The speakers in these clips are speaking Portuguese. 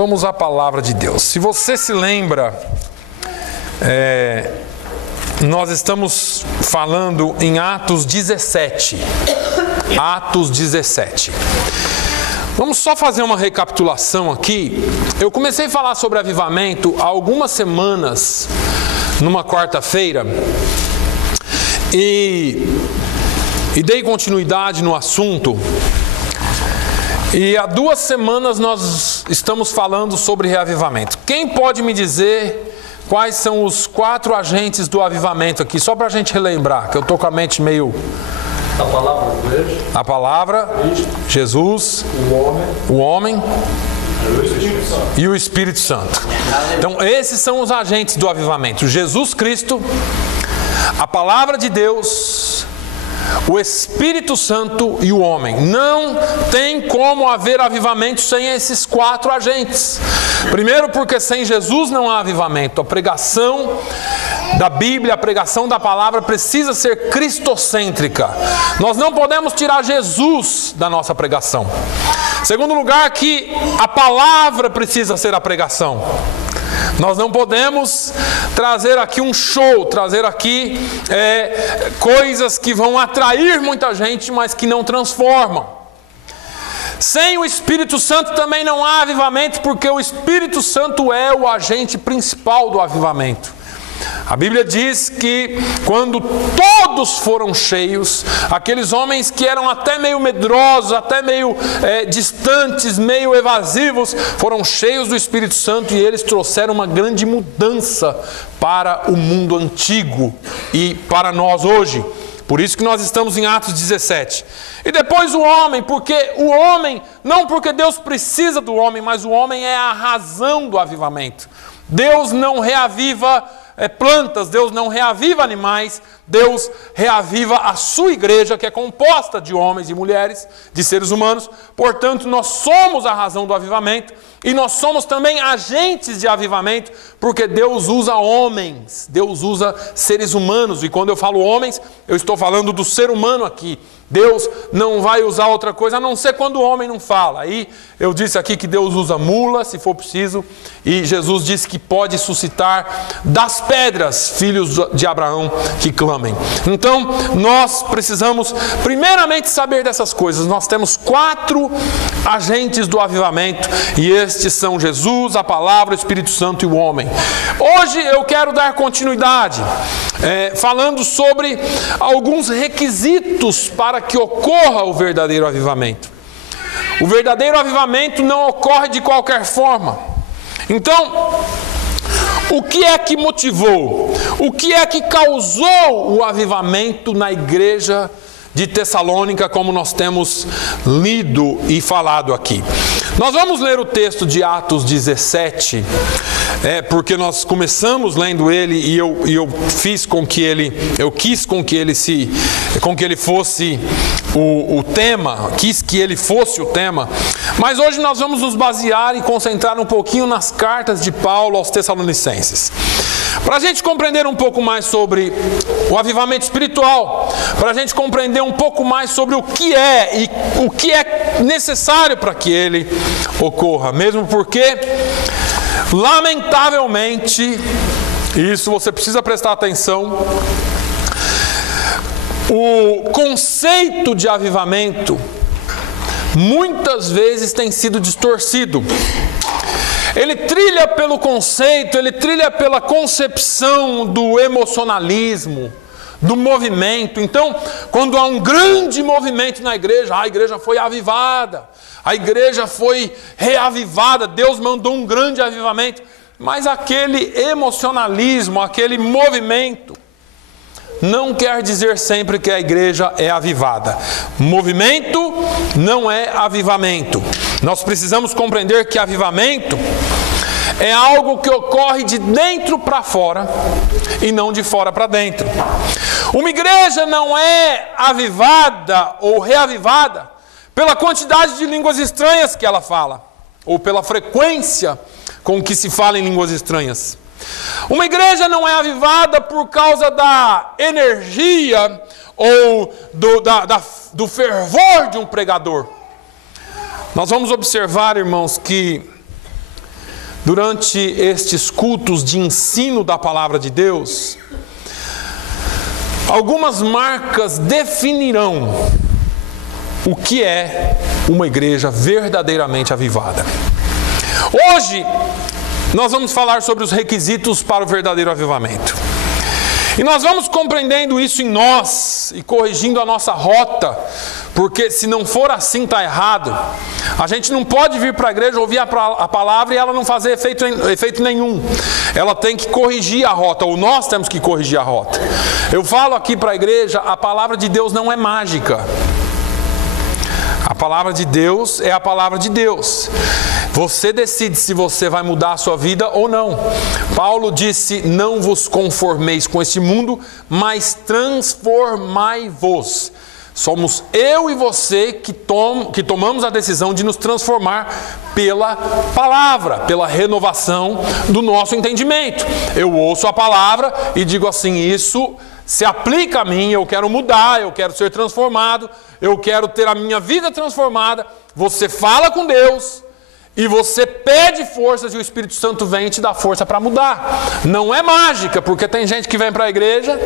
Vamos à palavra de Deus. Se você se lembra, nós estamos falando em Atos 17. Atos 17. Vamos só fazer uma recapitulação aqui. Eu comecei a falar sobre avivamento há algumas semanas, numa quarta-feira, e dei continuidade no assunto. E há 2 semanas nós estamos falando sobre reavivamento. Quem pode me dizer quais são os 4 agentes do avivamento aqui? Só para a gente relembrar, que eu estou com a mente meio... A palavra de Deus. A palavra, Cristo, Jesus, o homem e o Espírito Santo. Então esses são os agentes do avivamento. Jesus Cristo, a palavra de Deus, o Espírito Santo e o homem. Não tem como haver avivamento sem esses 4 agentes. Primeiro, porque sem Jesus não há avivamento. A pregação da Bíblia, a pregação da palavra precisa ser cristocêntrica. Nós não podemos tirar Jesus da nossa pregação. Segundo lugar, que a palavra precisa ser a pregação. Nós não podemos trazer aqui um show, trazer aqui coisas que vão atrair muita gente, mas que não transformam. Sem o Espírito Santo também não há avivamento, porque o Espírito Santo é o agente principal do avivamento. A Bíblia diz que quando todos foram cheios, aqueles homens que eram até meio medrosos, até meio distantes, meio evasivos, foram cheios do Espírito Santo e eles trouxeram uma grande mudança para o mundo antigo e para nós hoje. Por isso que nós estamos em Atos 17. E depois o homem, porque o homem, não porque Deus precisa do homem, mas o homem é a razão do avivamento. Deus não reaviva plantas, Deus não reaviva animais, Deus reaviva a sua igreja, que é composta de homens e mulheres, de seres humanos. Portanto, nós somos a razão do avivamento e nós somos também agentes de avivamento, porque Deus usa homens, Deus usa seres humanos. E quando eu falo homens, eu estou falando do ser humano aqui. Deus não vai usar outra coisa, a não ser quando o homem não fala. Aí eu disse aqui que Deus usa mula, se for preciso, e Jesus disse que pode suscitar das pedras filhos de Abraão que clamem. Então, nós precisamos primeiramente saber dessas coisas. Nós temos 4 agentes do avivamento, e estes são Jesus, a palavra, o Espírito Santo e o homem. Hoje eu quero dar continuidade, falando sobre alguns requisitos para que ocorra o verdadeiro avivamento. O verdadeiro avivamento não ocorre de qualquer forma. Então, o que é que motivou? O que é que causou o avivamento na igreja de Tessalônica, como nós temos lido e falado aqui? Nós vamos ler o texto de Atos 17, porque nós começamos lendo ele e eu quis com que ele fosse o tema, quis que ele fosse o tema. Mas hoje nós vamos nos basear e concentrar um pouquinho nas cartas de Paulo aos Tessalonicenses. Para a gente compreender um pouco mais sobre o avivamento espiritual, para a gente compreender um pouco mais sobre o que é e o que é necessário para que ele ocorra. Mesmo porque, lamentavelmente, isso você precisa prestar atenção, o conceito de avivamento muitas vezes tem sido distorcido. Ele trilha pelo conceito, ele trilha pela concepção do emocionalismo, do movimento. Então, quando há um grande movimento na igreja, a igreja foi avivada, a igreja foi reavivada, Deus mandou um grande avivamento, mas aquele emocionalismo, aquele movimento, não quer dizer sempre que a igreja é avivada. Movimento não é avivamento. Nós precisamos compreender que avivamento é algo que ocorre de dentro para fora e não de fora para dentro. Uma igreja não é avivada ou reavivada pela quantidade de línguas estranhas que ela fala, ou pela frequência com que se fala em línguas estranhas. Uma igreja não é avivada por causa da energia ou do fervor de um pregador. Nós vamos observar, irmãos, que durante estes cultos de ensino da palavra de Deus, algumas marcas definirão o que é uma igreja verdadeiramente avivada. Hoje, nós vamos falar sobre os requisitos para o verdadeiro avivamento. E nós vamos compreendendo isso em nós e corrigindo a nossa rota, porque se não for assim está errado. A gente não pode vir para a igreja, ouvir a palavra e ela não fazer efeito nenhum. Ela tem que corrigir a rota, ou nós temos que corrigir a rota. Eu falo aqui para a igreja, a palavra de Deus não é mágica. A palavra de Deus é a palavra de Deus. Você decide se você vai mudar a sua vida ou não. Paulo disse, não vos conformeis com este mundo, mas transformai-vos. Somos eu e você que tomamos a decisão de nos transformar pela palavra, pela renovação do nosso entendimento. Eu ouço a palavra e digo assim, isso se aplica a mim, eu quero mudar, eu quero ser transformado, eu quero ter a minha vida transformada. Você fala com Deus e você pede forças e o Espírito Santo vem e te dá força para mudar. Não é mágica, porque tem gente que vem para a igreja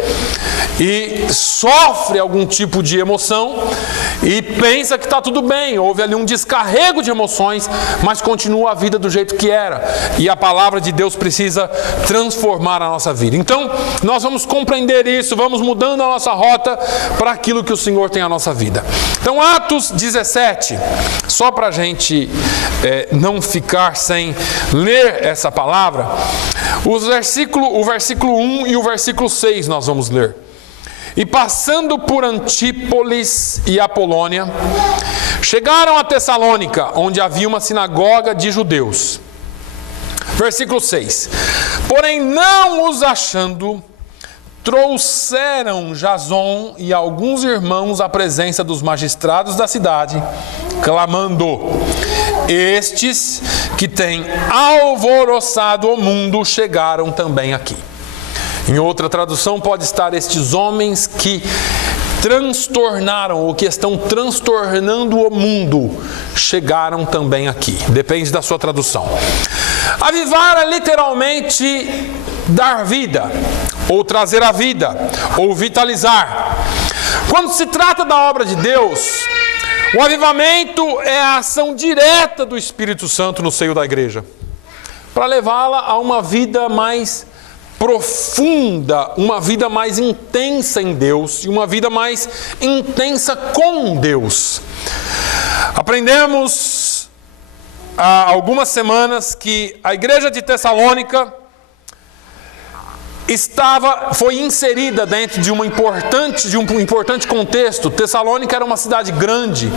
e sofre algum tipo de emoção e pensa que está tudo bem. Houve ali um descarrego de emoções, mas continua a vida do jeito que era. E a palavra de Deus precisa transformar a nossa vida. Então, nós vamos compreender isso, vamos mudando a nossa rota para aquilo que o Senhor tem na nossa vida. Então, Atos 17, só para a gente não ficar sem ler essa palavra, o versículo 1 e o versículo 6 nós vamos ler. E passando por Antípolis e Apolônia, chegaram a Tessalônica, onde havia uma sinagoga de judeus. Versículo 6. Porém, não os achando, trouxeram Jason e alguns irmãos à presença dos magistrados da cidade, clamando: estes que têm alvoroçado o mundo chegaram também aqui. Em outra tradução pode estar: estes homens que transtornaram ou que estão transtornando o mundo chegaram também aqui. Depende da sua tradução. Avivar é literalmente dar vida, ou trazer a vida, ou vitalizar. Quando se trata da obra de Deus, o avivamento é a ação direta do Espírito Santo no seio da igreja, para levá-la a uma vida mais profunda, uma vida mais intensa em Deus e uma vida mais intensa com Deus. Aprendemos há algumas semanas que a igreja de Tessalônica foi inserida dentro de um importante contexto. Tessalônica era uma cidade grande,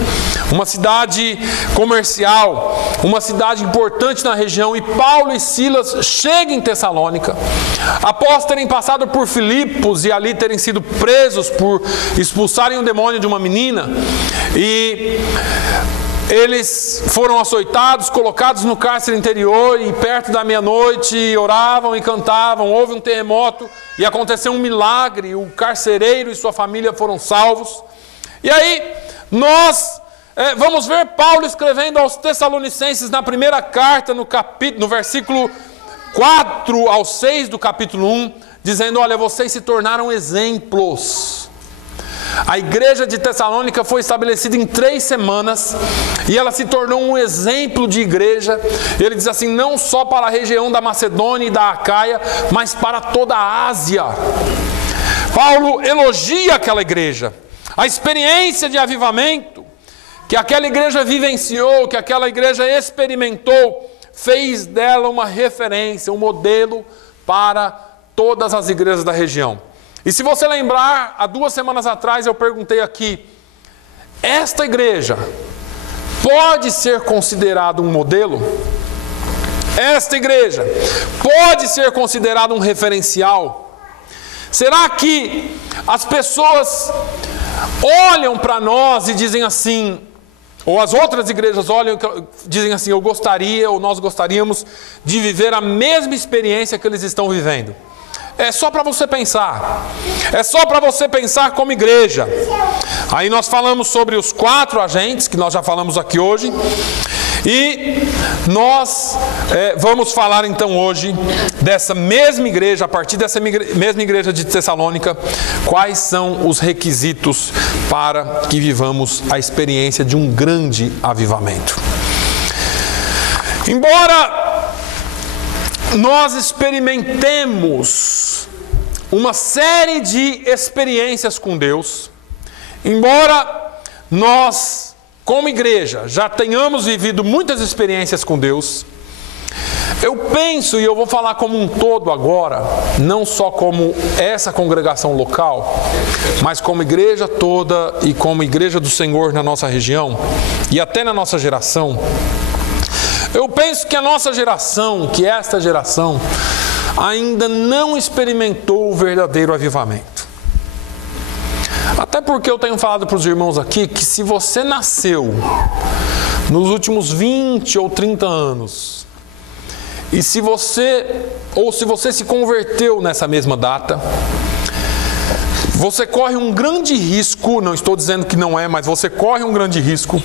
uma cidade comercial, uma cidade importante na região, e Paulo e Silas chegam em Tessalônica, após terem passado por Filipos e ali terem sido presos por expulsarem o demônio de uma menina, e eles foram açoitados, colocados no cárcere interior, e perto da meia-noite oravam e cantavam. Houve um terremoto e aconteceu um milagre, o carcereiro e sua família foram salvos. E aí nós vamos ver Paulo escrevendo aos Tessalonicenses na primeira carta, no versículo 4 ao 6 do capítulo 1, dizendo: olha, vocês se tornaram exemplos. A igreja de Tessalônica foi estabelecida em 3 semanas e ela se tornou um exemplo de igreja. Ele diz assim, não só para a região da Macedônia e da Acaia, mas para toda a Ásia. Paulo elogia aquela igreja, a experiência de avivamento que aquela igreja vivenciou, que aquela igreja experimentou, fez dela uma referência, um modelo para todas as igrejas da região. E se você lembrar, há 2 semanas atrás eu perguntei aqui, esta igreja pode ser considerada um modelo? Esta igreja pode ser considerada um referencial? Será que as pessoas olham para nós e dizem assim, ou as outras igrejas olham e dizem assim, eu gostaria, ou nós gostaríamos de viver a mesma experiência que eles estão vivendo? é só para você pensar. É só para você pensar como igreja. Aí nós falamos sobre os 4 agentes, que nós já falamos aqui hoje. E nós vamos falar então hoje dessa mesma igreja, a partir dessa mesma igreja de Tessalônica, quais são os requisitos para que vivamos a experiência de um grande avivamento. Embora nós experimentemos uma série de experiências com Deus, embora nós, como igreja, já tenhamos vivido muitas experiências com Deus, eu penso, e eu vou falar como um todo agora, não só como essa congregação local, mas como igreja toda e como igreja do Senhor na nossa região e até na nossa geração. Eu penso que a nossa geração, que esta geração, ainda não experimentou o verdadeiro avivamento. Até porque eu tenho falado para os irmãos aqui que se você nasceu nos últimos 20 ou 30 anos, e se você se converteu nessa mesma data, você corre um grande risco, não estou dizendo que não é, mas você corre um grande risco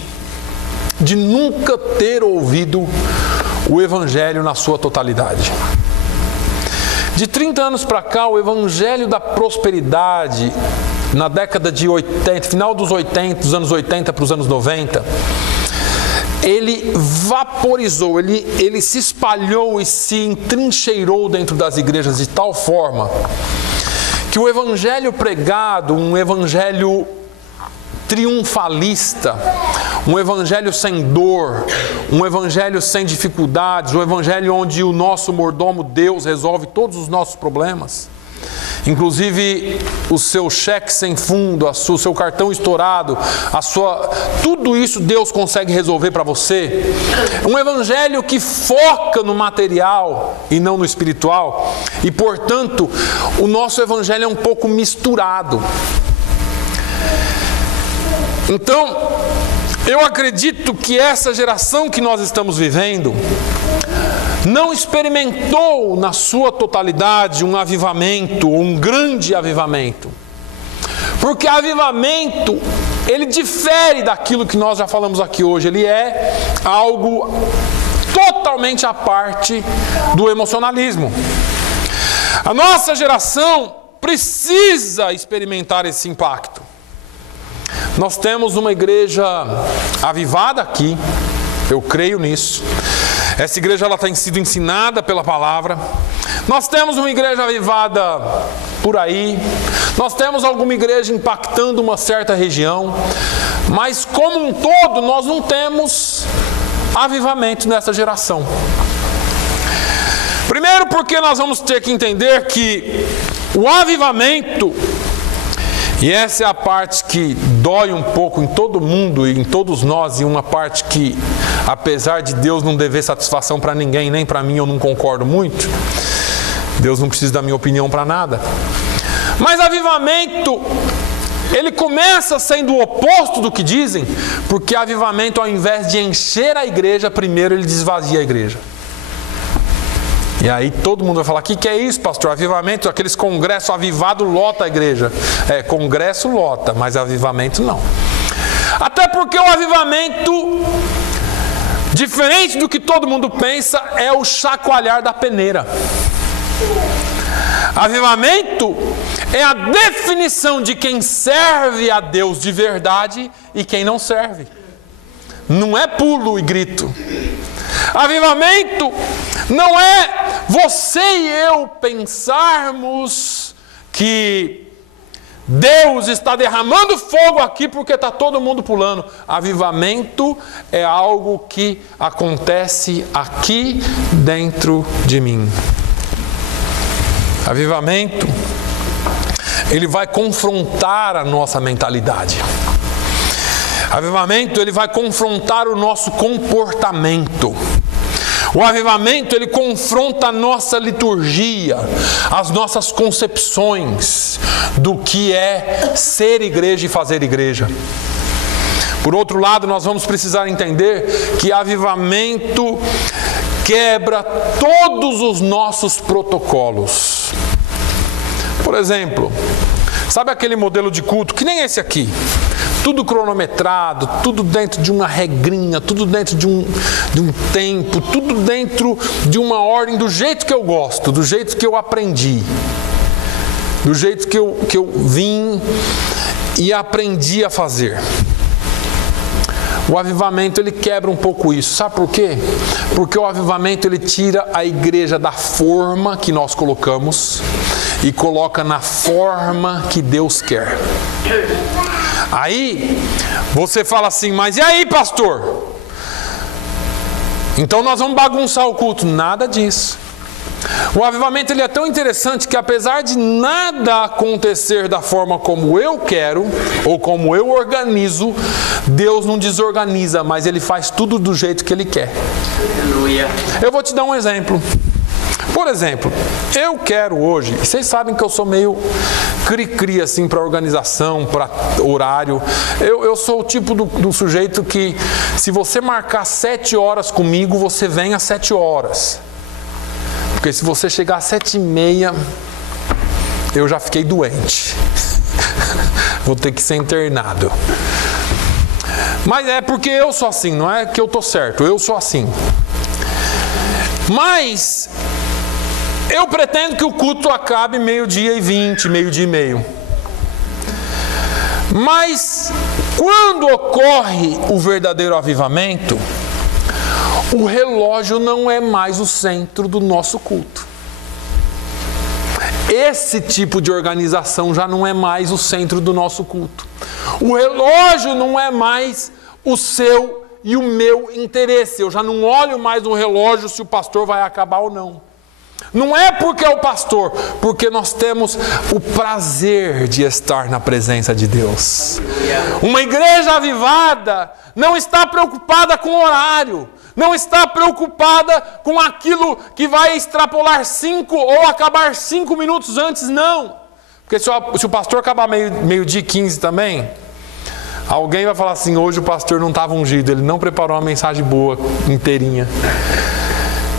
de nunca ter ouvido o Evangelho na sua totalidade. De 30 anos para cá, o Evangelho da prosperidade, na década de 80, final dos anos 80 para os anos 90, ele vaporizou, ele se espalhou e se entrincheirou dentro das igrejas de tal forma que o Evangelho pregado, um Evangelho triunfalista, um evangelho sem dor, um evangelho sem dificuldades, um evangelho onde o nosso mordomo Deus resolve todos os nossos problemas, inclusive o seu cheque sem fundo, o seu cartão estourado, tudo isso Deus consegue resolver para você. Um evangelho que foca no material e não no espiritual, e portanto o nosso evangelho é um pouco misturado. Então, eu acredito que essa geração que nós estamos vivendo não experimentou na sua totalidade um avivamento, um grande avivamento. Porque avivamento, ele difere daquilo que nós já falamos aqui hoje. Ele é algo totalmente à parte do emocionalismo. A nossa geração precisa experimentar esse impacto. Nós temos uma igreja avivada aqui, eu creio nisso. Essa igreja ela tem sido ensinada pela palavra. Nós temos uma igreja avivada por aí. Nós temos alguma igreja impactando uma certa região. Mas como um todo, nós não temos avivamento nessa geração. Primeiro porque nós vamos ter que entender que o avivamento, e essa é a parte que dói um pouco em todo mundo e em todos nós, e uma parte que, apesar de Deus não dever satisfação para ninguém, nem para mim, eu não concordo muito. Deus não precisa da minha opinião para nada. Mas avivamento, ele começa sendo o oposto do que dizem, porque avivamento, ao invés de encher a igreja, primeiro ele esvazia a igreja. E aí todo mundo vai falar, o que é isso, pastor? Avivamento, aqueles congressos avivados lota a igreja. Congresso lota, mas avivamento não. Até porque o avivamento, diferente do que todo mundo pensa, é o chacoalhar da peneira. Avivamento é a definição de quem serve a Deus de verdade e quem não serve. Não é pulo e grito. Avivamento não é você e eu pensarmos que Deus está derramando fogo aqui porque está todo mundo pulando. Avivamento é algo que acontece aqui dentro de mim. Avivamento, ele vai confrontar a nossa mentalidade. Avivamento, ele vai confrontar o nosso comportamento. O avivamento, ele confronta a nossa liturgia, as nossas concepções do que é ser igreja e fazer igreja. Por outro lado, nós vamos precisar entender que avivamento quebra todos os nossos protocolos. Por exemplo, sabe aquele modelo de culto, que nem esse aqui? Tudo cronometrado, tudo dentro de uma regrinha, tudo dentro de um tempo, tudo dentro de uma ordem, do jeito que eu gosto, do jeito que eu aprendi, do jeito que eu vim e aprendi a fazer. O avivamento, ele quebra um pouco isso. Sabe por quê? Porque o avivamento, ele tira a igreja da forma que nós colocamos e coloca na forma que Deus quer. Aí, você fala assim, mas e aí, pastor? Então nós vamos bagunçar o culto. Nada disso. O avivamento, ele é tão interessante que, apesar de nada acontecer da forma como eu quero ou como eu organizo, Deus não desorganiza, mas Ele faz tudo do jeito que Ele quer. Aleluia. Eu vou te dar um exemplo. Por exemplo, eu quero hoje, e vocês sabem que eu sou meio cri-cri assim para organização, para horário. Eu sou o tipo do sujeito que, se você marcar 7 horas comigo, você vem às 7 horas. Porque se você chegar às 7h30, eu já fiquei doente. Vou ter que ser internado. Mas é porque eu sou assim, não é que eu tô certo, eu sou assim. Mas eu pretendo que o culto acabe 12h20, 12h30. Mas quando ocorre o verdadeiro avivamento, o relógio não é mais o centro do nosso culto. Esse tipo de organização já não é mais o centro do nosso culto. O relógio não é mais o seu e o meu interesse. Eu já não olho mais no relógio se o pastor vai acabar ou não. Não é porque é o pastor, porque nós temos o prazer de estar na presença de Deus. Uma igreja avivada não está preocupada com o horário, não está preocupada com aquilo que vai extrapolar 5 ou acabar 5 minutos antes, não. Porque se o pastor acabar meio-dia e 15 também, alguém vai falar assim, hoje o pastor não estava ungido, ele não preparou uma mensagem boa, inteirinha.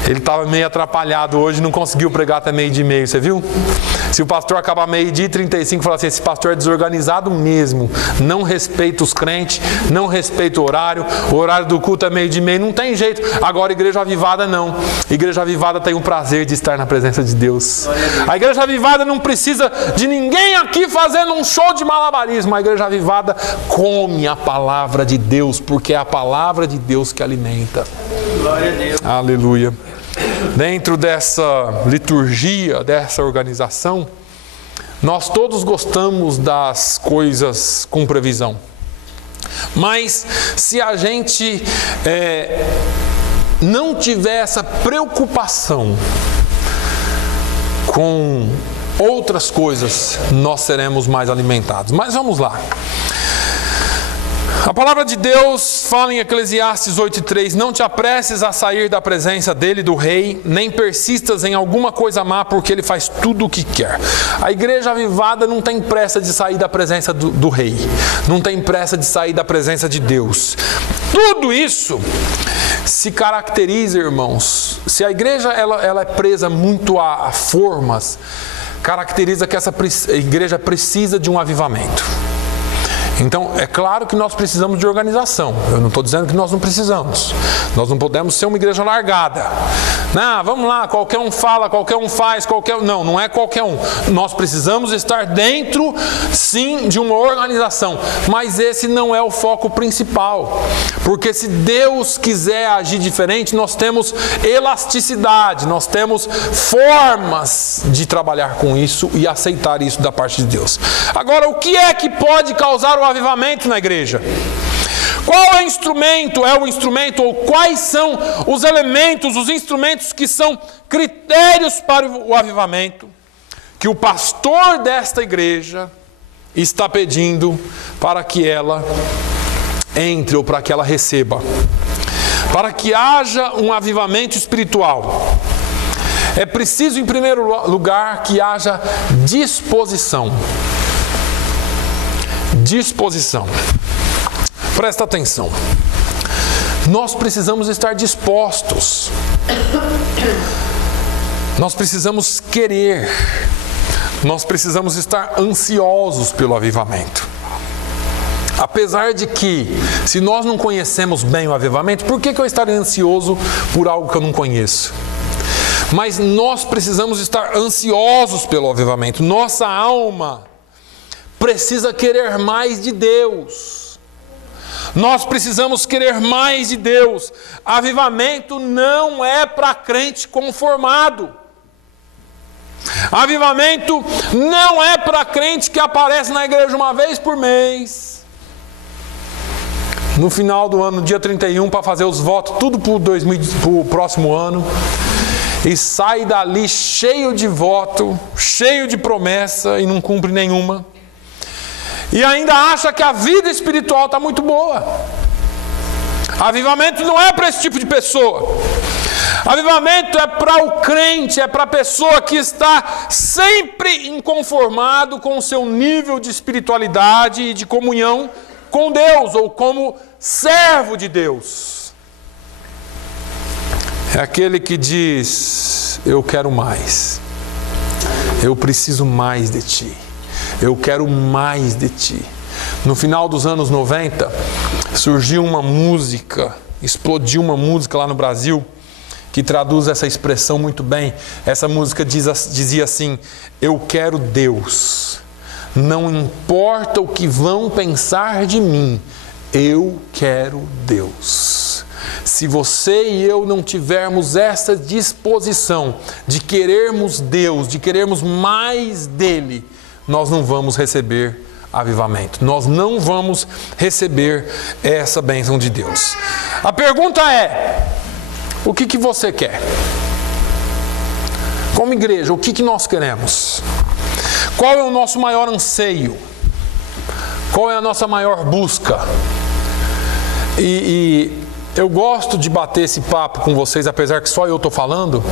Ele estava meio atrapalhado hoje, não conseguiu pregar até 12h30, você viu? Se o pastor acabar 12h35 e falar assim, esse pastor é desorganizado mesmo, não respeita os crentes, não respeita o horário do culto é 12h30, não tem jeito. Agora, igreja avivada não. Igreja avivada tem o prazer de estar na presença de Deus. A igreja avivada não precisa de ninguém aqui fazendo um show de malabarismo. A igreja avivada come a palavra de Deus, porque é a palavra de Deus que alimenta. Glória a Deus. Aleluia. Dentro dessa liturgia, dessa organização, nós todos gostamos das coisas com previsão. Mas se a gente não tiver essa preocupação com outras coisas, nós seremos mais alimentados. Mas vamos lá. A palavra de Deus fala em Eclesiastes 8:3, não te apresses a sair da presença dele, do rei, nem persistas em alguma coisa má, porque ele faz tudo o que quer. A igreja avivada não tem pressa de sair da presença do rei, não tem pressa de sair da presença de Deus. Tudo isso se caracteriza, irmãos, se a igreja ela é presa muito a formas, caracteriza que essa igreja precisa de um avivamento. Então, é claro que nós precisamos de organização. Eu não estou dizendo que nós não precisamos. Nós não podemos ser uma igreja largada. Não, vamos lá, qualquer um fala, qualquer um faz, não é qualquer um. Nós precisamos estar dentro, sim, de uma organização. Mas esse não é o foco principal. Porque se Deus quiser agir diferente, nós temos elasticidade, nós temos formas de trabalhar com isso e aceitar isso da parte de Deus. Agora, o que é que pode causar o avivamento na igreja? Qual é o instrumento, ou quais são os elementos, os instrumentos que são critérios para o avivamento que o pastor desta igreja está pedindo para que ela entre ou para que ela receba? Para que haja um avivamento espiritual, é preciso, em primeiro lugar, que haja disposição. Disposição. Presta atenção. Nós precisamos estar dispostos. Nós precisamos querer. nós precisamos estar ansiosos pelo avivamento. Apesar de que, se nós não conhecemos bem o avivamento, por que eu estaria ansioso por algo que eu não conheço? Mas nós precisamos estar ansiosos pelo avivamento. Nossa alma precisa querer mais de Deus. Nós precisamos querer mais de Deus. Avivamento não é para crente conformado. Avivamento não é para crente que aparece na igreja uma vez por mês. No final do ano, dia 31, para fazer os votos, tudo para o próximo ano. E sai dali cheio de voto, cheio de promessa e não cumpre nenhuma. E ainda acha que a vida espiritual está muito boa. Avivamento não é para esse tipo de pessoa. Avivamento é para o crente, é para a pessoa que está sempre inconformado com o seu nível de espiritualidade e de comunhão com Deus, ou como servo de Deus. É aquele que diz: eu quero mais, eu preciso mais de Ti, eu quero mais de Ti. No final dos anos 90, surgiu uma música, explodiu uma música lá no Brasil, que traduz essa expressão muito bem. Essa música dizia assim: eu quero Deus, não importa o que vão pensar de mim, eu quero Deus. Se você e eu não tivermos essa disposição de querermos Deus, de querermos mais dele, nós não vamos receber avivamento. Nós não vamos receber essa bênção de Deus. A pergunta é: o que você quer? Como igreja, o que nós queremos? Qual é o nosso maior anseio? Qual é a nossa maior busca? E eu gosto de bater esse papo com vocês, apesar que só eu estou falando,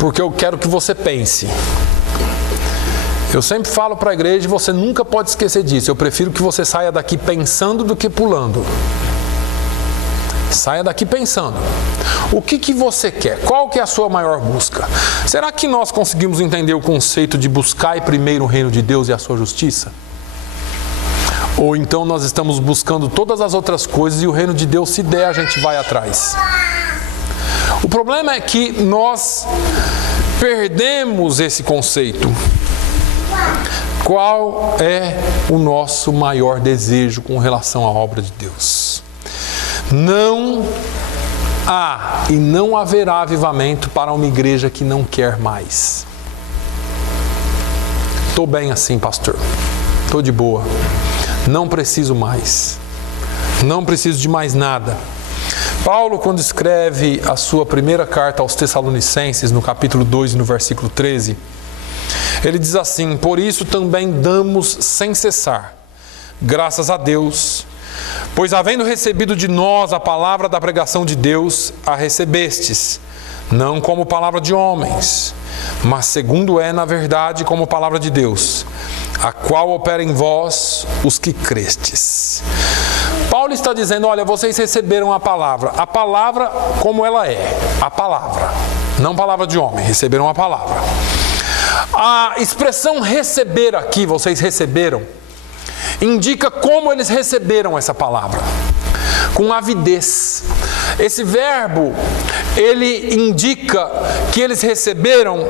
porque eu quero que você pense. Eu sempre falo para a igreja, e você nunca pode esquecer disso. Eu prefiro que você saia daqui pensando do que pulando. Saia daqui pensando. O que você quer? Qual que é a sua maior busca? Será que nós conseguimos entender o conceito de buscar primeiro o reino de Deus e a sua justiça? Ou então nós estamos buscando todas as outras coisas e o reino de Deus, se der, a gente vai atrás? O problema é que nós perdemos esse conceito. Qual é o nosso maior desejo com relação à obra de Deus? Não há e não haverá avivamento para uma igreja que não quer mais. Estou bem assim, pastor. Estou de boa. Não preciso mais. Não preciso de mais nada. Paulo, quando escreve a sua primeira carta aos Tessalonicenses, no capítulo 2 e no versículo 13, ele diz assim: por isso também damos sem cessar graças a Deus, pois havendo recebido de nós a palavra da pregação de Deus, a recebestes, não como palavra de homens, mas segundo é na verdade como palavra de Deus, a qual opera em vós os que crestes. Paulo está dizendo: olha, vocês receberam a palavra como ela é, a palavra, não palavra de homem, receberam a palavra. A expressão receber aqui, vocês receberam, indica como eles receberam essa palavra, com avidez. Esse verbo, ele indica que eles receberam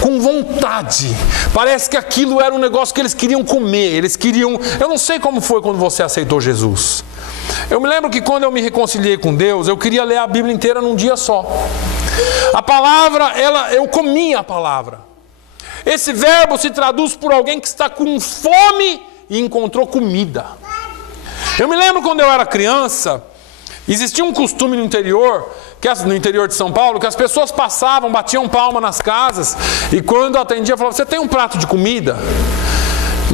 com vontade. Parece que aquilo era um negócio que eles queriam comer, eles queriam... Eu não sei como foi quando você aceitou Jesus. Eu me lembro que quando eu me reconciliei com Deus, eu queria ler a Bíblia inteira num dia só. A palavra, eu comia a palavra. Esse verbo se traduz por alguém que está com fome e encontrou comida. Eu me lembro quando eu era criança, existia um costume no interior de São Paulo, que as pessoas passavam, batiam palma nas casas, e quando atendia, falava: você tem um prato de comida?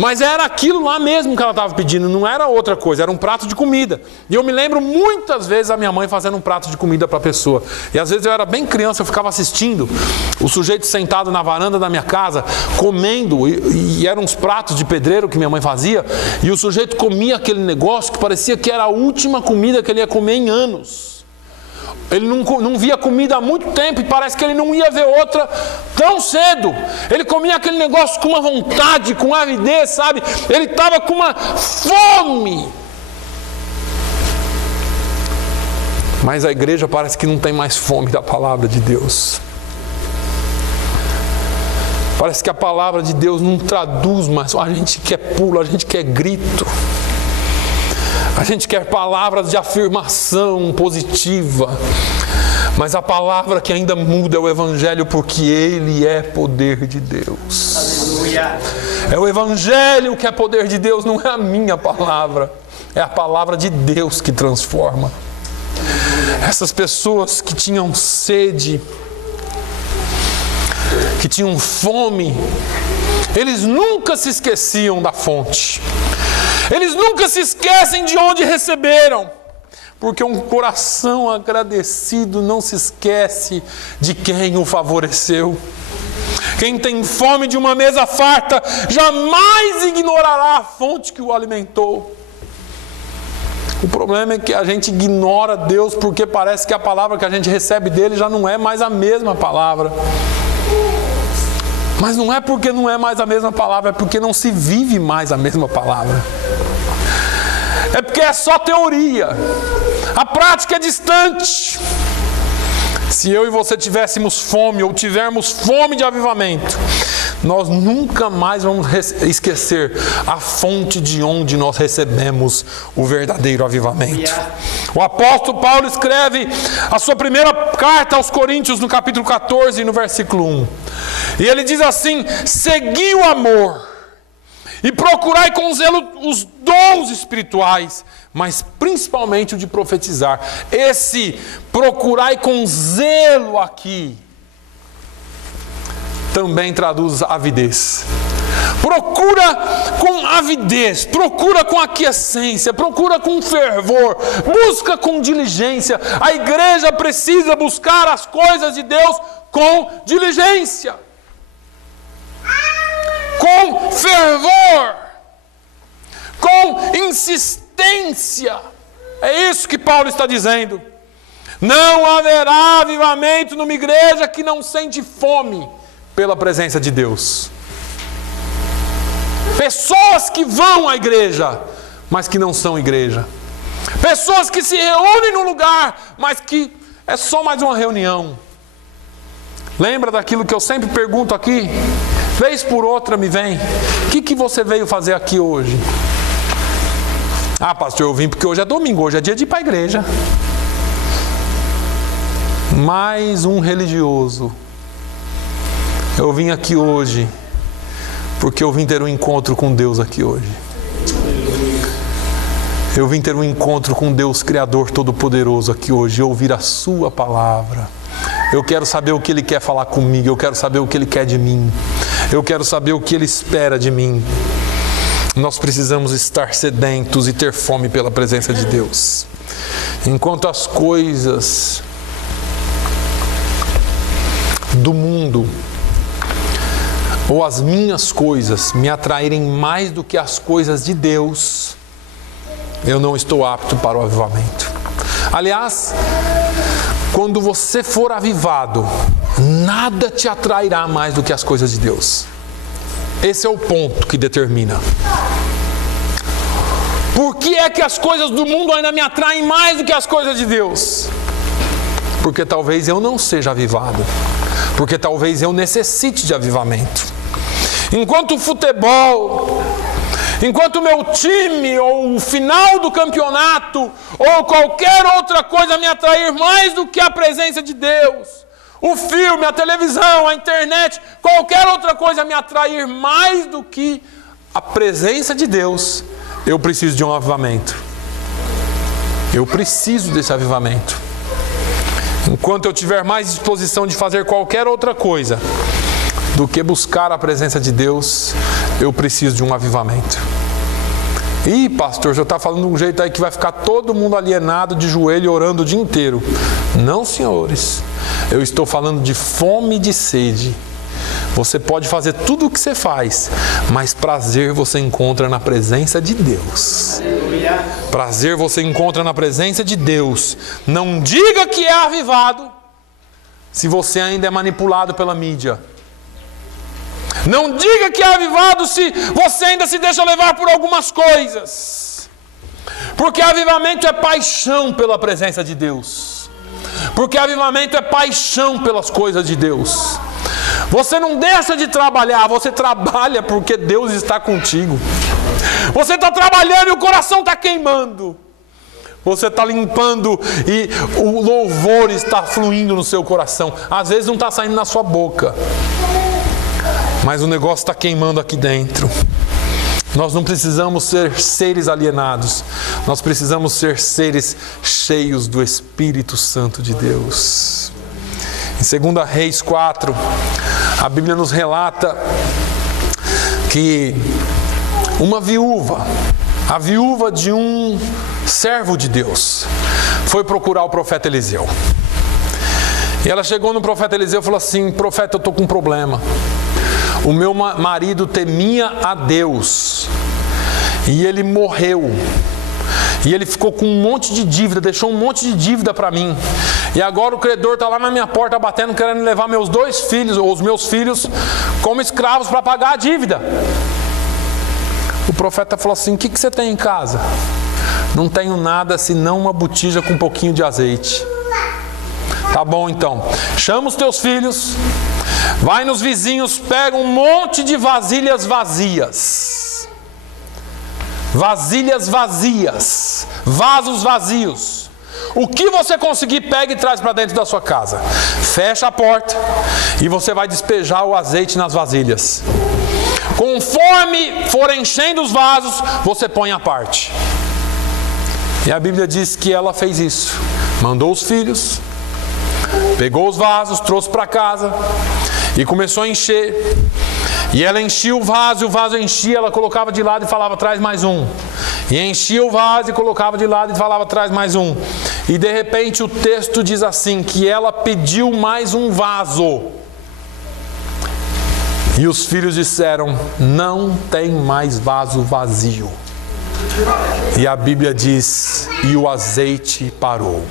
Mas era aquilo lá mesmo que ela estava pedindo, não era outra coisa, era um prato de comida. E eu me lembro muitas vezes a minha mãe fazendo um prato de comida para a pessoa. E às vezes eu era bem criança, eu ficava assistindo o sujeito sentado na varanda da minha casa, comendo, e eram uns pratos de pedreiro que minha mãe fazia, e o sujeito comia aquele negócio que parecia que era a última comida que ele ia comer em anos. Ele não via comida há muito tempo e parece que ele não ia ver outra tão cedo. Ele comia aquele negócio com uma vontade, com avidez, sabe? Ele estava com uma fome. Mas a igreja parece que não tem mais fome da palavra de Deus. Parece que a palavra de Deus não traduz mais. A gente quer pulo, a gente quer grito. A gente quer palavras de afirmação positiva. Mas a palavra que ainda muda é o Evangelho, porque Ele é poder de Deus. Aleluia. É o Evangelho que é poder de Deus, não é a minha palavra. É a palavra de Deus que transforma. Essas pessoas que tinham sede, que tinham fome, eles nunca se esqueciam da fonte. Eles nunca se esquecem de onde receberam. Porque um coração agradecido não se esquece de quem o favoreceu. Quem tem fome de uma mesa farta jamais ignorará a fonte que o alimentou. O problema é que a gente ignora Deus porque parece que a palavra que a gente recebe dele já não é mais a mesma palavra. Mas não é porque não é mais a mesma palavra, é porque não se vive mais a mesma palavra. É porque é só teoria. A prática é distante. Se eu e você tivéssemos fome ou tivermos fome de avivamento, nós nunca mais vamos esquecer a fonte de onde nós recebemos o verdadeiro avivamento. O apóstolo Paulo escreve a sua primeira carta aos Coríntios no capítulo 14, no versículo 1. E ele diz assim: segui o amor e procurai com zelo os dons espirituais, mas principalmente o de profetizar. Esse procurai com zelo aqui também traduz avidez. Procura com avidez, procura com aquiescência, procura com fervor, busca com diligência. A igreja precisa buscar as coisas de Deus com diligência, com fervor, com insistência. É isso que Paulo está dizendo. Não haverá avivamento numa igreja que não sente fome pela presença de Deus. Pessoas que vão à igreja, mas que não são igreja. Pessoas que se reúnem num lugar, mas que é só mais uma reunião. Lembra daquilo que eu sempre pergunto aqui? Vez por outra me vem: o que você veio fazer aqui hoje? Ah, pastor, eu vim porque hoje é domingo, hoje é dia de ir para a igreja. Mais um religioso. Eu vim aqui hoje porque eu vim ter um encontro com Deus aqui hoje. Eu vim ter um encontro com Deus Criador Todo-Poderoso aqui hoje, ouvir a sua palavra. Eu quero saber o que Ele quer falar comigo, eu quero saber o que Ele quer de mim, eu quero saber o que Ele espera de mim. Nós precisamos estar sedentos e ter fome pela presença de Deus. Enquanto as coisas do mundo ou as minhas coisas me atraírem mais do que as coisas de Deus, eu não estou apto para o avivamento. Aliás, quando você for avivado, nada te atrairá mais do que as coisas de Deus. Esse é o ponto que determina. Por que é que as coisas do mundo ainda me atraem mais do que as coisas de Deus? Porque talvez eu não seja avivado. Porque talvez eu necessite de avivamento. Enquanto o futebol, enquanto o meu time, ou o final do campeonato, ou qualquer outra coisa me atrair mais do que a presença de Deus, o filme, a televisão, a internet, qualquer outra coisa me atrair mais do que a presença de Deus, eu preciso de um avivamento. Eu preciso desse avivamento. Enquanto eu tiver mais disposição de fazer qualquer outra coisa do que buscar a presença de Deus, eu preciso de um avivamento. Ih, pastor, já está falando de um jeito aí que vai ficar todo mundo alienado de joelho orando o dia inteiro. Não, senhores. Eu estou falando de fome e de sede. Você pode fazer tudo o que você faz, mas prazer você encontra na presença de Deus. Aleluia. Prazer você encontra na presença de Deus. Não diga que é avivado se você ainda é manipulado pela mídia. Não diga que é avivado se você ainda se deixa levar por algumas coisas. Porque avivamento é paixão pela presença de Deus. Porque avivamento é paixão pelas coisas de Deus. Você não deixa de trabalhar, você trabalha porque Deus está contigo. Você está trabalhando e o coração está queimando. Você está limpando e o louvor está fluindo no seu coração. Às vezes não está saindo na sua boca, mas o negócio está queimando aqui dentro. Nós não precisamos ser seres alienados. Nós precisamos ser seres cheios do Espírito Santo de Deus. Em 2 Reis 4, a Bíblia nos relata que uma viúva, a viúva de um servo de Deus, foi procurar o profeta Eliseu. E ela chegou no profeta Eliseu e falou assim: profeta, eu estou com um problema. O meu marido temia a Deus e ele morreu. E ele ficou com um monte de dívida, deixou um monte de dívida para mim. E agora o credor está lá na minha porta batendo, querendo levar meus 2 filhos, ou os meus filhos, como escravos para pagar a dívida. O profeta falou assim: o que você tem em casa? Não tenho nada senão uma botija com um pouquinho de azeite. Tá bom então, chama os teus filhos, vai nos vizinhos, pega um monte de vasilhas vazias. Vasilhas vazias, vasos vazios. O que você conseguir, pega e traz para dentro da sua casa. Fecha a porta e você vai despejar o azeite nas vasilhas. Conforme for enchendo os vasos, você põe à parte. E a Bíblia diz que ela fez isso. Mandou os filhos, pegou os vasos, trouxe para casa e começou a encher. E ela enchia o vaso enchia, ela colocava de lado e falava: traz mais um. E enchia o vaso e colocava de lado e falava: traz mais um. E de repente o texto diz assim, que ela pediu mais um vaso. E os filhos disseram: não tem mais vaso vazio. E a Bíblia diz: e o azeite parou.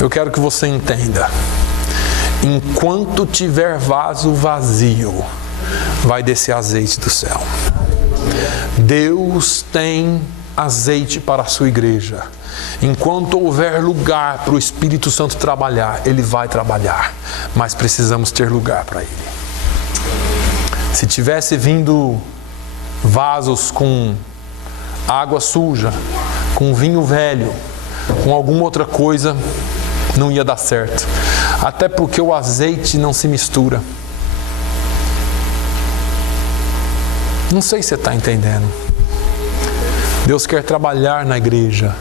Eu quero que você entenda. Enquanto tiver vaso vazio, vai descer azeite do céu. Deus tem azeite para a sua igreja. Enquanto houver lugar para o Espírito Santo trabalhar, Ele vai trabalhar. Mas precisamos ter lugar para Ele. Se tivesse vindo vasos com água suja, com vinho velho, com alguma outra coisa, não ia dar certo. Até porque o azeite não se mistura. Não sei se você está entendendo. Deus quer trabalhar na igreja,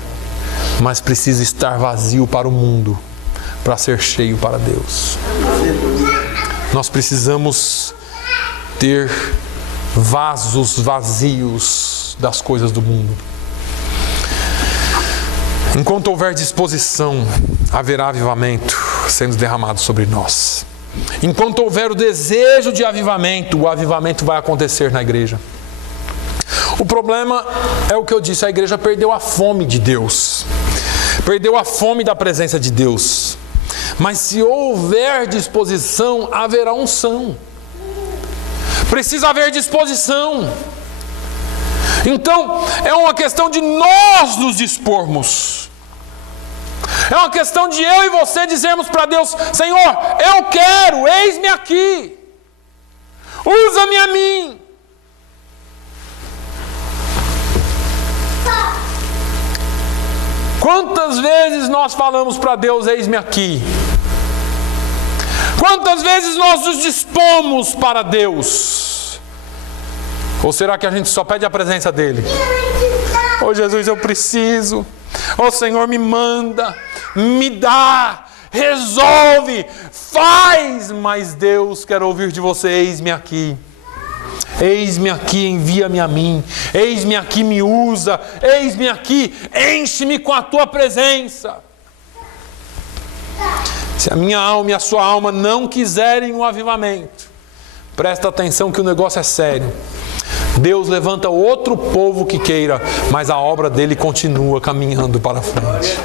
mas precisa estar vazio para o mundo, para ser cheio para Deus. Nós precisamos ter vasos vazios das coisas do mundo. Enquanto houver disposição, haverá avivamento sendo derramado sobre nós. Enquanto houver o desejo de avivamento, o avivamento vai acontecer na igreja. O problema é o que eu disse: a igreja perdeu a fome de Deus, perdeu a fome da presença de Deus. Mas se houver disposição, haverá unção. Precisa haver disposição. Então, é uma questão de nós nos dispormos. É uma questão de eu e você dizermos para Deus: Senhor, eu quero, eis-me aqui. Usa-me a mim. Quantas vezes nós falamos para Deus: eis-me aqui? Quantas vezes nós nos dispomos para Deus? Ou será que a gente só pede a presença dEle? Oh Jesus, eu preciso. Oh Senhor, me manda, me dá, resolve, faz. Mas Deus quer ouvir de você: eis-me aqui. Eis-me aqui, envia-me a mim. Eis-me aqui, me usa. Eis-me aqui, enche-me com a tua presença. Se a minha alma e a sua alma não quiserem um avivamento, presta atenção que o negócio é sério. Deus levanta outro povo que queira, mas a obra dele continua caminhando para frente.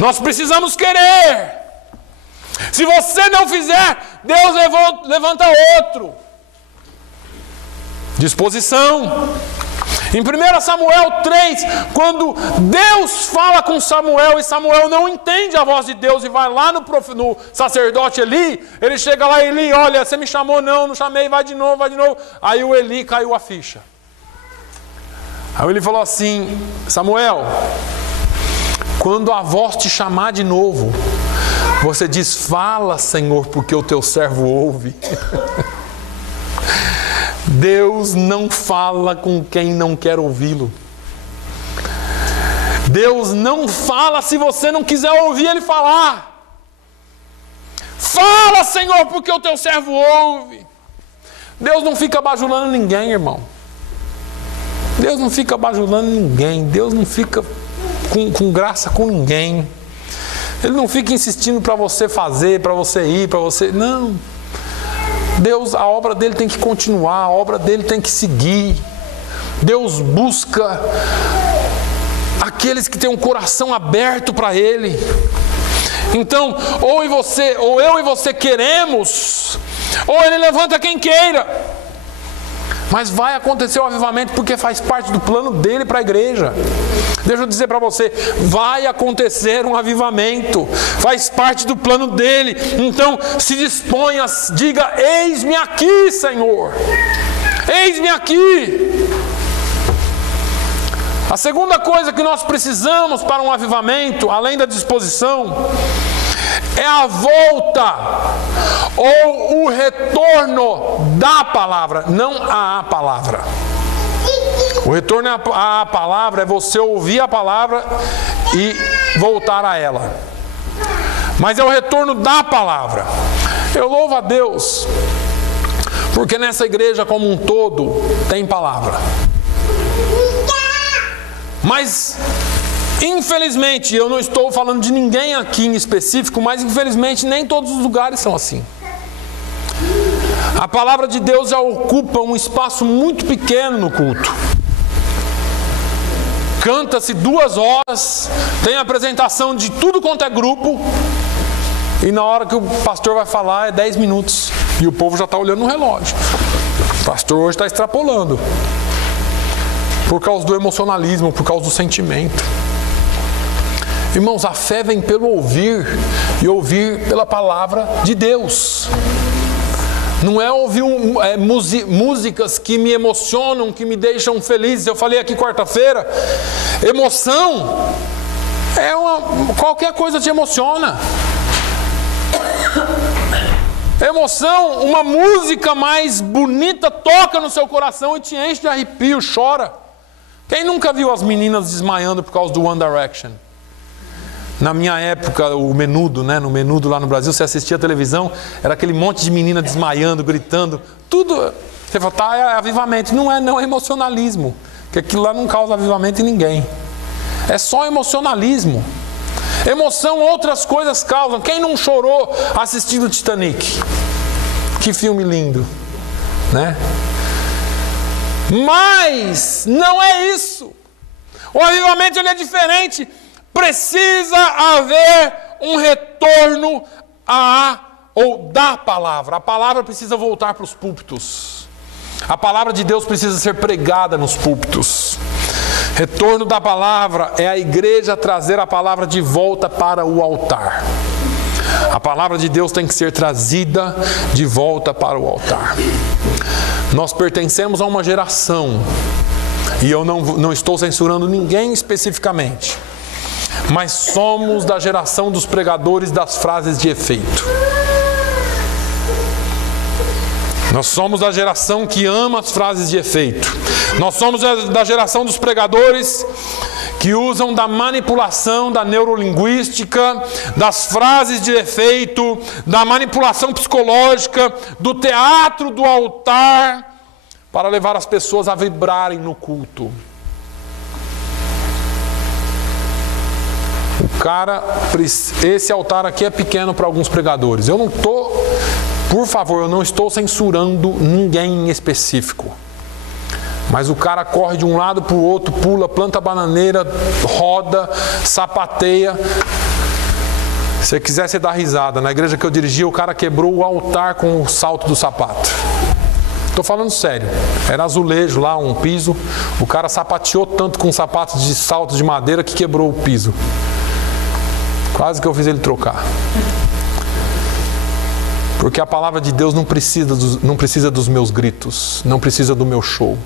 Nós precisamos querer. Se você não fizer, Deus levanta outro. Disposição. Em 1 Samuel 3, quando Deus fala com Samuel e Samuel não entende a voz de Deus e vai lá no sacerdote Eli, ele chega lá e Eli, olha, você me chamou? Não chamei, vai de novo. Aí o Eli caiu a ficha. Aí o Eli falou assim, Samuel, quando a voz te chamar de novo, você diz, fala, Senhor, porque o teu servo ouve. Deus não fala com quem não quer ouvi-lo. Deus não fala se você não quiser ouvir Ele falar. Fala, Senhor, porque o teu servo ouve. Deus não fica bajulando ninguém, irmão. Deus não fica bajulando ninguém. Deus não fica com graça com ninguém. Ele não fica insistindo para você fazer, para você ir, para você... Não. Deus, a obra dele tem que continuar, a obra dele tem que seguir. Deus busca aqueles que têm um coração aberto para Ele. Então, ou eu e você queremos, ou Ele levanta quem queira. Mas vai acontecer o avivamento porque faz parte do plano dele para a igreja. Deixa eu dizer para você, vai acontecer um avivamento, faz parte do plano dele. Então se disponha, diga, eis-me aqui, Senhor, eis-me aqui. A segunda coisa que nós precisamos para um avivamento, além da disposição, é a volta ou o retorno da palavra, não à palavra. O retorno à palavra é você ouvir a palavra e voltar a ela. Mas é o retorno da palavra. Eu louvo a Deus, porque nessa igreja como um todo tem palavra. Mas infelizmente, eu não estou falando de ninguém aqui em específico, mas infelizmente nem todos os lugares são assim. A palavra de Deus já ocupa um espaço muito pequeno no culto. Canta-se 2 horas, tem apresentação de tudo quanto é grupo, e na hora que o pastor vai falar é 10 minutos, e o povo já está olhando no relógio. O pastor hoje está extrapolando, por causa do emocionalismo, por causa do sentimento. Irmãos, a fé vem pelo ouvir, e ouvir pela palavra de Deus. Não é ouvir músicas que me emocionam, que me deixam feliz. Eu falei aqui quarta-feira, emoção qualquer coisa te emociona. Emoção, uma música mais bonita toca no seu coração e te enche de arrepio, chora. Quem nunca viu as meninas desmaiando por causa do One Direction? Na minha época, o Menudo, né? No Menudo lá no Brasil, você assistia a televisão, era aquele monte de menina desmaiando, gritando, tudo. Você fala, tá, é avivamento. Não é emocionalismo, porque aquilo lá não causa avivamento em ninguém. É só emocionalismo. Emoção, outras coisas causam. Quem não chorou assistindo Titanic? Que filme lindo, né? Mas não é isso. O avivamento ele é diferente. Precisa haver um retorno da palavra. A palavra precisa voltar para os púlpitos. A palavra de Deus precisa ser pregada nos púlpitos. Retorno da palavra é a igreja trazer a palavra de volta para o altar. A palavra de Deus tem que ser trazida de volta para o altar. Nós pertencemos a uma geração, e eu não estou censurando ninguém especificamente, mas somos da geração dos pregadores das frases de efeito. Nós somos da geração que ama as frases de efeito. Nós somos da geração dos pregadores que usam da manipulação, da neurolinguística, das frases de efeito, da manipulação psicológica, do teatro do altar, para levar as pessoas a vibrarem no culto. Esse altar aqui é pequeno para alguns pregadores. Eu não estou Por favor, eu não estou censurando ninguém em específico. Mas o cara corre de um lado para o outro, pula, planta bananeira, roda, sapateia. Se você quiser, você dá risada. Na igreja que eu dirigia, o cara quebrou o altar com o salto do sapato. Estou falando sério. Era azulejo lá, um piso. O cara sapateou tanto com sapatos de salto de madeira que quebrou o piso. Quase que eu fiz ele trocar. Porque a palavra de Deus não precisa dos meus gritos, não precisa do meu show.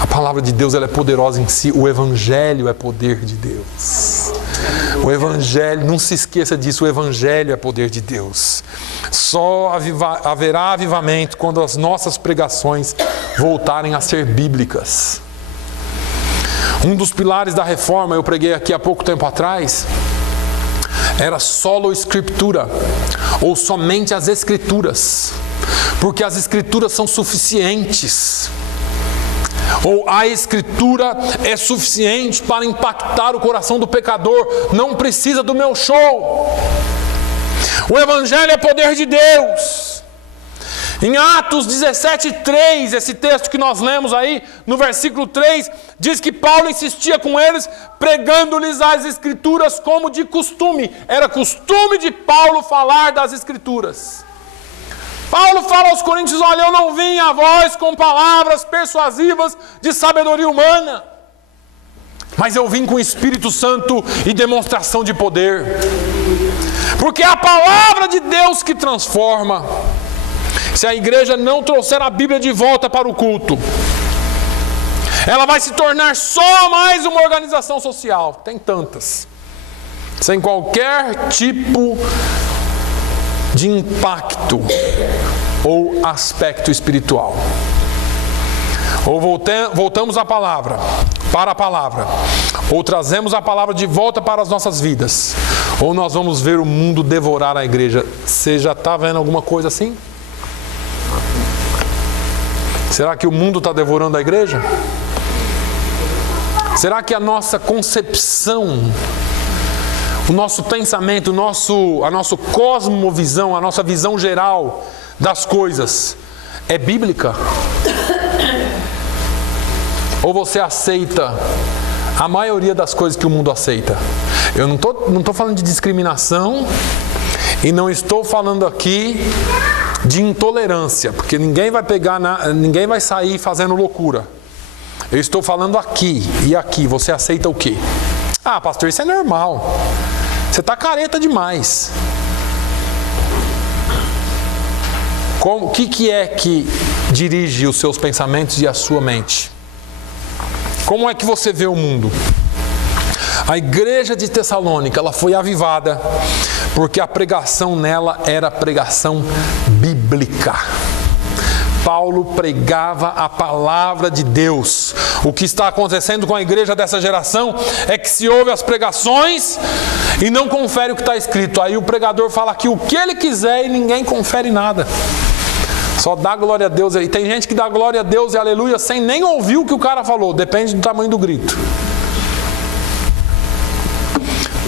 A palavra de Deus, ela é poderosa em si. O Evangelho é poder de Deus. O Evangelho, não se esqueça disso, o Evangelho é poder de Deus. Só haverá avivamento quando as nossas pregações voltarem a ser bíblicas. Um dos pilares da reforma, eu preguei aqui há pouco tempo atrás, era solo escritura, ou somente as escrituras, porque as escrituras são suficientes. Ou a escritura é suficiente para impactar o coração do pecador, não precisa do meu show. O Evangelho é poder de Deus. Em Atos 17:3, esse texto que nós lemos aí, no versículo 3, diz que Paulo insistia com eles, pregando-lhes as escrituras como de costume. Era costume de Paulo falar das escrituras. Paulo fala aos coríntios: olha, eu não vim a vós com palavras persuasivas de sabedoria humana, mas eu vim com o Espírito Santo e demonstração de poder. Porque é a palavra de Deus que transforma. Se a igreja não trouxer a Bíblia de volta para o culto, ela vai se tornar só mais uma organização social. Tem tantas. Sem qualquer tipo de impacto ou aspecto espiritual. Ou voltamos à palavra, para a palavra, ou trazemos a palavra de volta para as nossas vidas, ou nós vamos ver o mundo devorar a igreja. Você já está vendo alguma coisa assim? Será que o mundo está devorando a igreja? Será que a nossa concepção, o nosso pensamento, a nossa cosmovisão, a nossa visão geral das coisas é bíblica? Ou você aceita a maioria das coisas que o mundo aceita? Eu não estou falando de discriminação e não estou falando aqui de intolerância, porque ninguém vai sair fazendo loucura. Eu estou falando aqui e aqui. Você aceita o quê? Ah, pastor, isso é normal. Você está careta demais. O que é que dirige os seus pensamentos e a sua mente? Como é que você vê o mundo? A igreja de Tessalônica, ela foi avivada porque a pregação nela era pregação bíblica. Paulo pregava a palavra de Deus. O que está acontecendo com a igreja dessa geração é que se ouve as pregações e não confere o que está escrito. Aí o pregador fala aqui o que ele quiser e ninguém confere nada. Só dá glória a Deus. E tem gente que dá glória a Deus e aleluia sem nem ouvir o que o cara falou. Depende do tamanho do grito.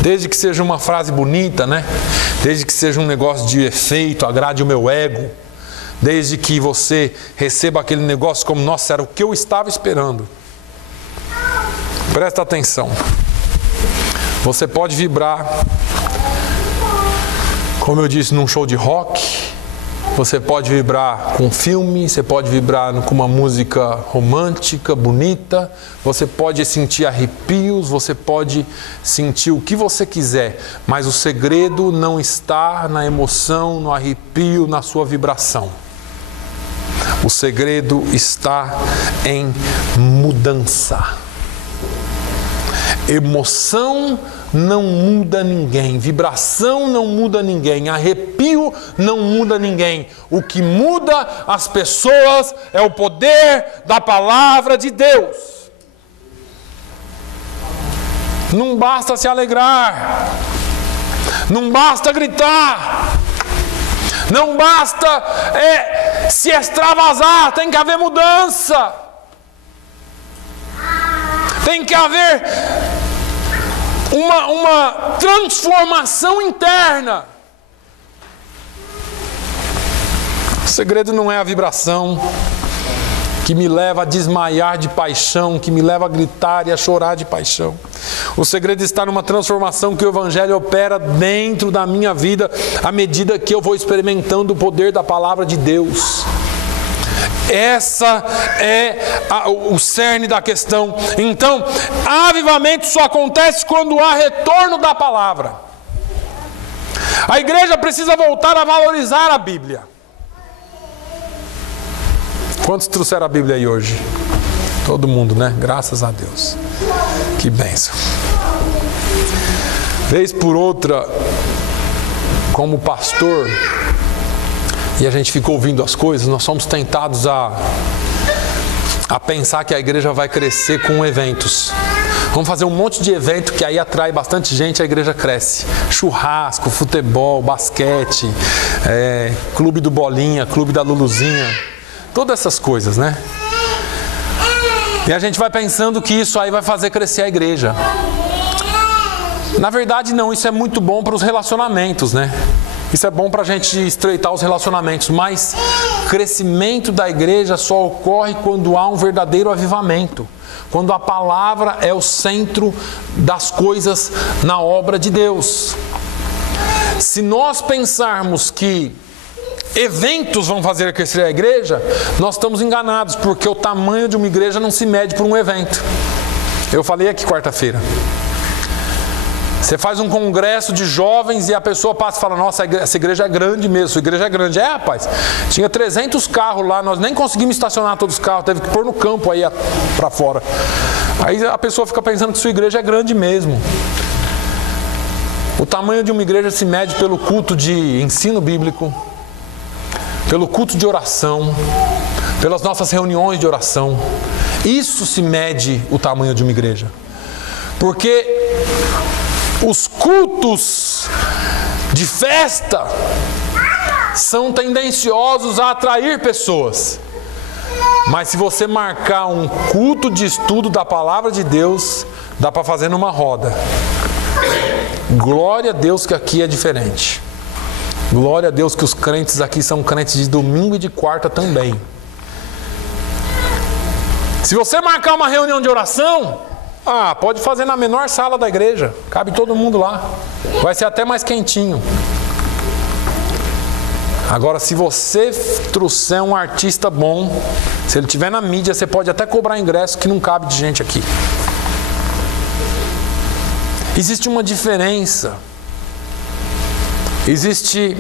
Desde que seja uma frase bonita, né? Desde que seja um negócio de efeito, agrade o meu ego. Desde que você receba aquele negócio como, nossa, era o que eu estava esperando. Presta atenção. Você pode vibrar, como eu disse, num show de rock. Você pode vibrar com filme, você pode vibrar com uma música romântica, bonita. Você pode sentir arrepios, você pode sentir o que você quiser. Mas o segredo não está na emoção, no arrepio, na sua vibração. O segredo está em mudança. Emoção não muda ninguém, vibração não muda ninguém, arrepio não muda ninguém. O que muda as pessoas é o poder da palavra de Deus. Não basta se alegrar, não basta gritar, não basta se extravasar, tem que haver mudança. Tem que haver uma transformação interna. O segredo não é a vibração que me leva a desmaiar de paixão, que me leva a gritar e a chorar de paixão. O segredo está numa transformação que o Evangelho opera dentro da minha vida, à medida que eu vou experimentando o poder da palavra de Deus. Essa é o cerne da questão. Então, avivamento só acontece quando há retorno da palavra. A igreja precisa voltar a valorizar a Bíblia. Quantos trouxeram a Bíblia aí hoje? Todo mundo, né? Graças a Deus. Que bênção. Vez por outra, como pastor, e a gente fica ouvindo as coisas, nós somos tentados a pensar que a igreja vai crescer com eventos. Vamos fazer um monte de evento que aí atrai bastante gente e a igreja cresce. Churrasco, futebol, basquete, clube do Bolinha, clube da Luluzinha. Todas essas coisas, né? E a gente vai pensando que isso aí vai fazer crescer a igreja. Na verdade não, isso é muito bom para os relacionamentos, né? Isso é bom para a gente estreitar os relacionamentos, mas o crescimento da igreja só ocorre quando há um verdadeiro avivamento. Quando a palavra é o centro das coisas na obra de Deus. Se nós pensarmos que eventos vão fazer crescer a igreja, nós estamos enganados, porque o tamanho de uma igreja não se mede por um evento. Eu falei aqui quarta-feira. Você faz um congresso de jovens e a pessoa passa e fala: nossa, essa igreja é grande mesmo, sua igreja é grande. É, rapaz, tinha 300 carros lá, nós nem conseguimos estacionar todos os carros, teve que pôr no campo aí para fora. Aí a pessoa fica pensando que sua igreja é grande mesmo. O tamanho de uma igreja se mede pelo culto de ensino bíblico, pelo culto de oração, pelas nossas reuniões de oração. Isso se mede o tamanho de uma igreja. Porque os cultos de festa são tendenciosos a atrair pessoas. Mas se você marcar um culto de estudo da palavra de Deus, dá para fazer numa roda. Glória a Deus que aqui é diferente. Glória a Deus que os crentes aqui são crentes de domingo e de quarta também. Se você marcar uma reunião de oração, pode fazer na menor sala da igreja. Cabe todo mundo lá. Vai ser até mais quentinho. Agora, se você trouxer um artista bom, se ele estiver na mídia, você pode até cobrar ingresso que não cabe de gente aqui. Existe uma diferença. Existe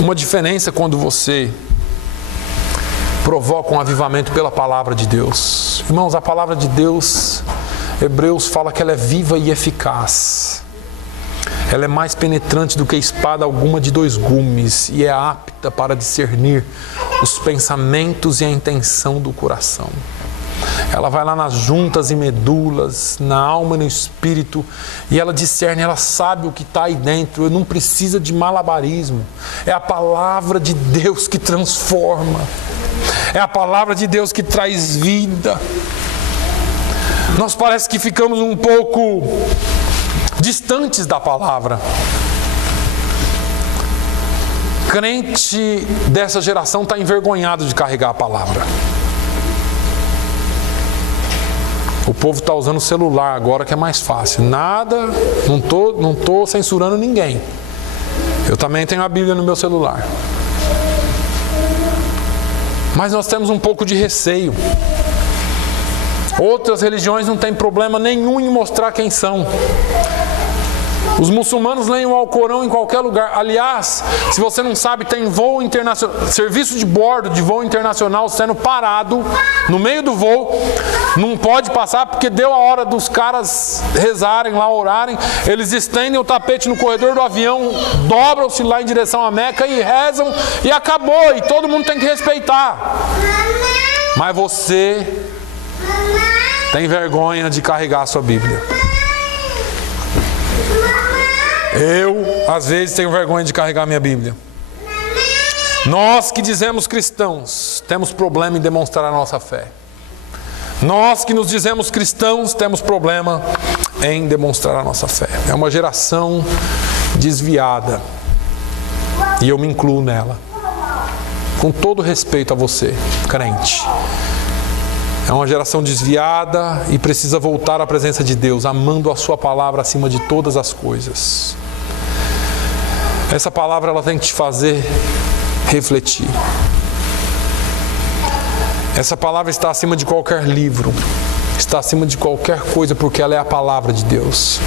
uma diferença quando você provoca um avivamento pela palavra de Deus. Irmãos, a palavra de Deus, Hebreus fala que ela é viva e eficaz. Ela é mais penetrante do que espada alguma de 2 gumes e é apta para discernir os pensamentos e a intenção do coração. Ela vai lá nas juntas e medulas, na alma e no espírito, e ela discerne, ela sabe o que está aí dentro. Não precisa de malabarismo. É a palavra de Deus que transforma. É a palavra de Deus que traz vida. Nós parece que ficamos um pouco distantes da palavra. Crente dessa geração está envergonhado de carregar a palavra. O povo está usando o celular agora, que é mais fácil. Nada, não tô censurando ninguém. Eu também tenho a Bíblia no meu celular. Mas nós temos um pouco de receio. Outras religiões não têm problema nenhum em mostrar quem são. Os muçulmanos leem o Alcorão em qualquer lugar. Aliás, se você não sabe, tem voo internacional, serviço de bordo de voo internacional sendo parado no meio do voo. Não pode passar porque deu a hora dos caras rezarem lá, orarem. Eles estendem o tapete no corredor do avião, dobram-se lá em direção à Meca e rezam e acabou. E todo mundo tem que respeitar. Mas você tem vergonha de carregar a sua Bíblia. Eu, às vezes, tenho vergonha de carregar minha Bíblia. Nós que dizemos cristãos, temos problema em demonstrar a nossa fé. Nós que nos dizemos cristãos, temos problema em demonstrar a nossa fé. É uma geração desviada. E eu me incluo nela. com todo respeito a você, crente. É uma geração desviada e precisa voltar à presença de Deus, amando a sua palavra acima de todas as coisas. Essa palavra ela tem que te fazer refletir. Essa palavra está acima de qualquer livro, está acima de qualquer coisa, porque ela é a palavra de Deus.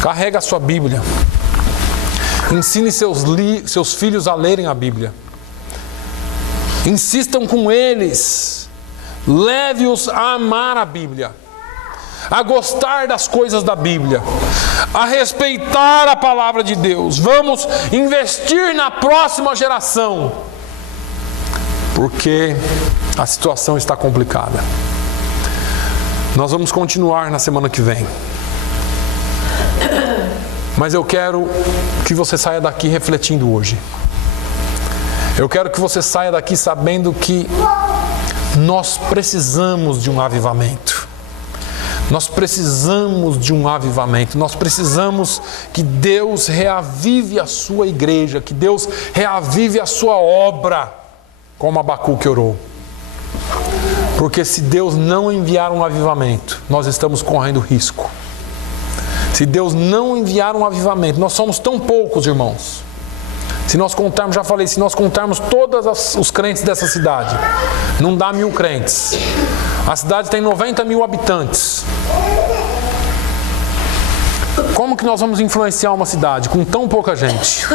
Carrega a sua Bíblia. Ensine seus filhos a lerem a Bíblia. Insistam com eles. Leve-os a amar a Bíblia, a gostar das coisas da Bíblia, a respeitar a palavra de Deus. Vamos investir na próxima geração, porque a situação está complicada. Nós vamos continuar na semana que vem. Mas eu quero que você saia daqui refletindo hoje. Eu quero que você saia daqui sabendo que nós precisamos de um avivamento. Nós precisamos de um avivamento. Nós precisamos que Deus reavive a sua igreja, que Deus reavive a sua obra, como Abacuque orou. Porque se Deus não enviar um avivamento, nós estamos correndo risco. Se Deus não enviar um avivamento, nós somos tão poucos, irmãos. Se nós contarmos, já falei, se nós contarmos todos os crentes dessa cidade, não dá 1000 crentes. A cidade tem 90 mil habitantes. Como que nós vamos influenciar uma cidade com tão pouca gente?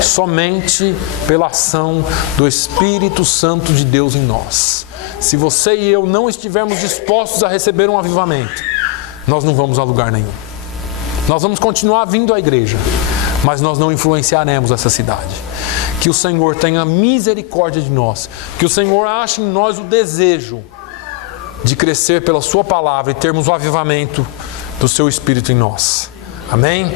Somente pela ação do Espírito Santo de Deus em nós. Se você e eu não estivermos dispostos a receber um avivamento, nós não vamos a lugar nenhum. Nós vamos continuar vindo à igreja, mas nós não influenciaremos essa cidade. Que o Senhor tenha misericórdia de nós. Que o Senhor ache em nós o desejo de crescer pela sua palavra e termos o avivamento do seu Espírito em nós. Amém?